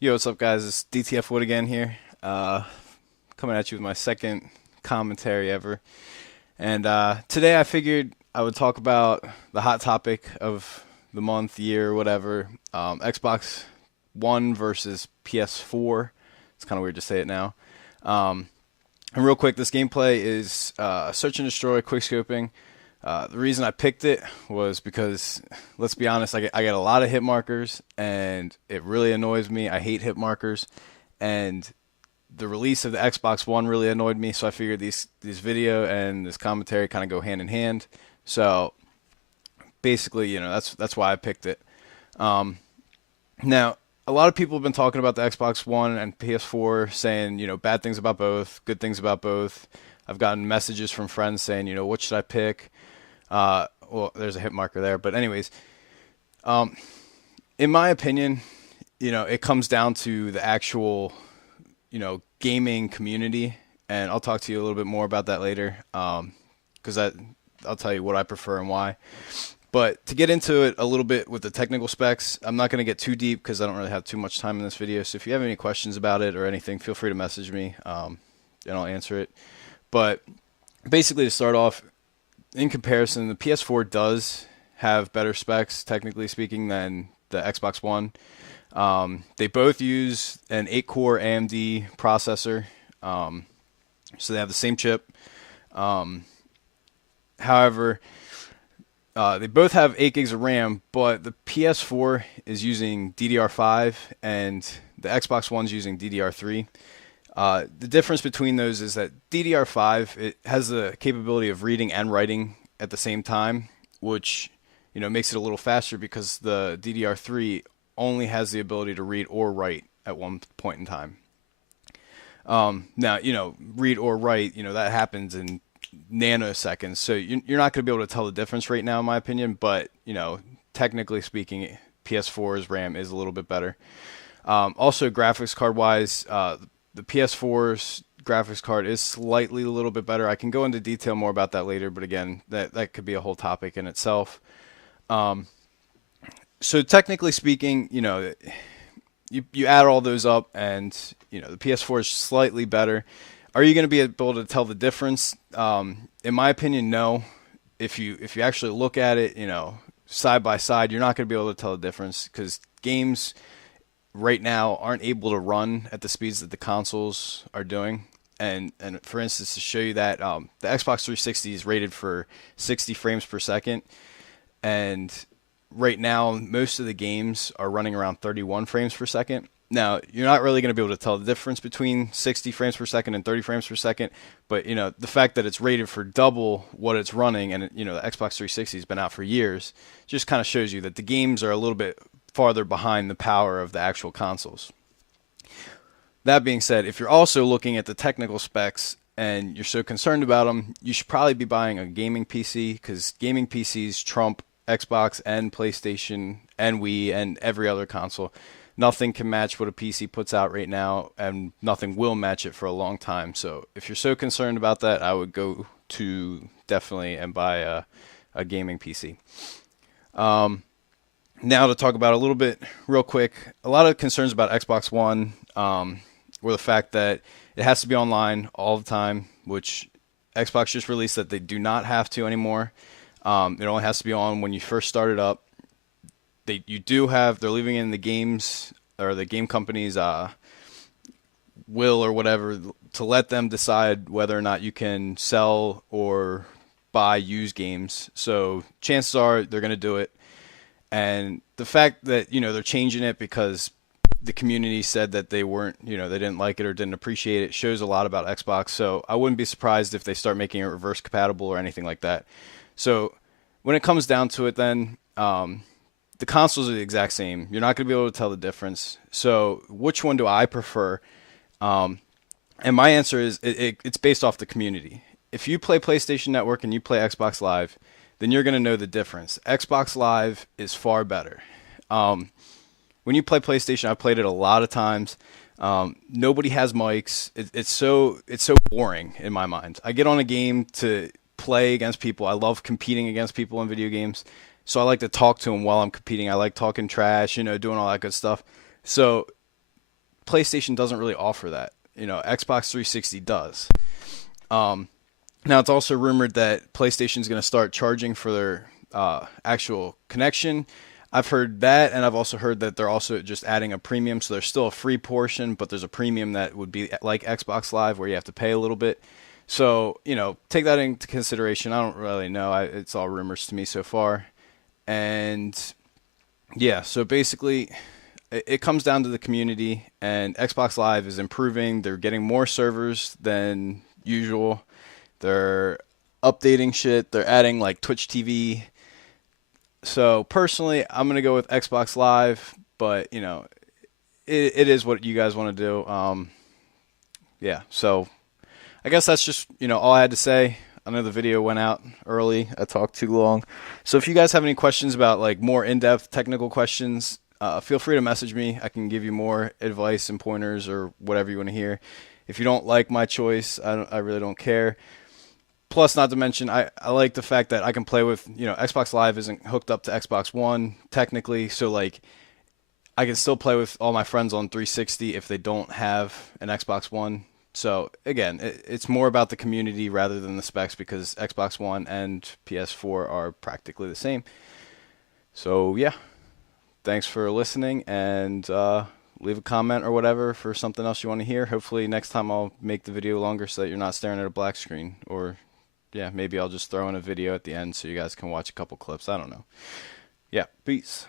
Yo, what's up, guys? It's DTF Wood again here. Coming at you with my second commentary ever. And today I figured I would talk about the hot topic of the month, year, whatever. Xbox One versus PS4. It's kind of weird to say it now. Um, and real quick, this gameplay is search and destroy, quick scoping. The reason I picked it was because, let's be honest, I get a lot of hit markers, and it really annoys me. I hate hit markers, and the release of the Xbox One really annoyed me. So I figured these video and this commentary kind of go hand in hand. So basically, that's why I picked it. Um, Now, a lot of people have been talking about the Xbox One and PS4, saying bad things about both, good things about both. I've gotten messages from friends saying, what should I pick? Well, there's a hit marker there, but anyways, um, in my opinion, it comes down to the actual, gaming community, and I'll talk to you a little bit more about that later, because I'll tell you what I prefer and why. But to get into it a little bit with the technical specs, I'm not going to get too deep because I don't really have too much time in this video. So if you have any questions about it or anything, feel free to message me, and I'll answer it. But basically, to start off, in comparison, the PS4 does have better specs, technically speaking, than the Xbox One. They both use an 8-core AMD processor, so they have the same chip. Um, However, they both have 8 gigs of RAM, but the PS4 is using DDR5 and the Xbox One's using DDR3. The difference between those is that DDR5, it has the capability of reading and writing at the same time, which makes it a little faster because the DDR3 only has the ability to read or write at one point in time. Now, read or write, that happens in nanoseconds, so you're not going to be able to tell the difference right now, in my opinion. But technically speaking, PS4's RAM is a little bit better. Also, graphics card wise, the PS4's graphics card is slightly a little bit better. I can go into detail more about that later, but again, that could be a whole topic in itself. Um, so technically speaking, you add all those up, and the PS4 is slightly better. Are you going to be able to tell the difference? In my opinion, no. If you actually look at it, side by side, you're not going to be able to tell the difference because games right now aren't able to run at the speeds that the consoles are doing. And for instance, to show you that, the Xbox 360 is rated for 60 frames per second, and right now most of the games are running around 31 frames per second. Now, you're not really going to be able to tell the difference between 60 frames per second and 30 frames per second, but the fact that it's rated for double what it's running, and the Xbox 360 has been out for years, just kind of shows you that the games are a little bit farther behind the power of the actual consoles. That being said, if you're also looking at the technical specs and you're so concerned about them, you should probably be buying a gaming PC because gaming PCs trump Xbox and PlayStation and Wii and every other console. Nothing can match what a PC puts out right now, and nothing will match it for a long time. So if you're so concerned about that, I would go to definitely and buy a gaming PC. Um, Now to talk about a little bit real quick, a lot of concerns about Xbox One were the fact that it has to be online all the time, which Xbox just released that they do not have to anymore. It only has to be on when you first start it up. They're leaving in the games, or the game companies will or whatever, to let them decide whether or not you can sell or buy used games. So chances are they're going to do it. And the fact that they're changing it because the community said that they weren't, they didn't like it or didn't appreciate it, shows a lot about Xbox. So I wouldn't be surprised if they start making it reverse compatible or anything like that. So when it comes down to it, then the consoles are the exact same. You're not going to be able to tell the difference. So which one do I prefer? And my answer is it's based off the community. If you play PlayStation Network and you play Xbox Live, then you're going to know the difference. Xbox Live is far better. When you play PlayStation, I've played it a lot of times. Nobody has mics. It's so boring in my mind. I get on a game to play against people. I love competing against people in video games. So I like to talk to them while I'm competing. I like talking trash, doing all that good stuff. So PlayStation doesn't really offer that. Xbox 360 does. Now it's also rumored that PlayStation is going to start charging for their actual connection. I've heard that, and I've also heard that they're also just adding a premium. So there's still a free portion, but there's a premium that would be like Xbox Live where you have to pay a little bit. So, take that into consideration. I don't really know. It's all rumors to me so far. And yeah, so basically it comes down to the community, and Xbox Live is improving. They're getting more servers than usual. They're updating shit. They're adding like Twitch TV. So personally, I'm going to go with Xbox Live, but it is what you guys want to do. Yeah, so I guess that's just, all I had to say. I know the video went out early. I talked too long. So if you guys have any questions about like more in-depth technical questions, feel free to message me. I can give you more advice and pointers or whatever you want to hear. If you don't like my choice, I really don't care. Plus, not to mention, I like the fact that I can play with, Xbox Live isn't hooked up to Xbox One technically, so like I can still play with all my friends on 360 if they don't have an Xbox One. So again, it's more about the community rather than the specs because Xbox One and PS4 are practically the same. So yeah, thanks for listening, and leave a comment or whatever for something else you want to hear. Hopefully next time I'll make the video longer so that you're not staring at a black screen, or yeah, maybe I'll just throw in a video at the end so you guys can watch a couple clips. I don't know. Yeah, peace.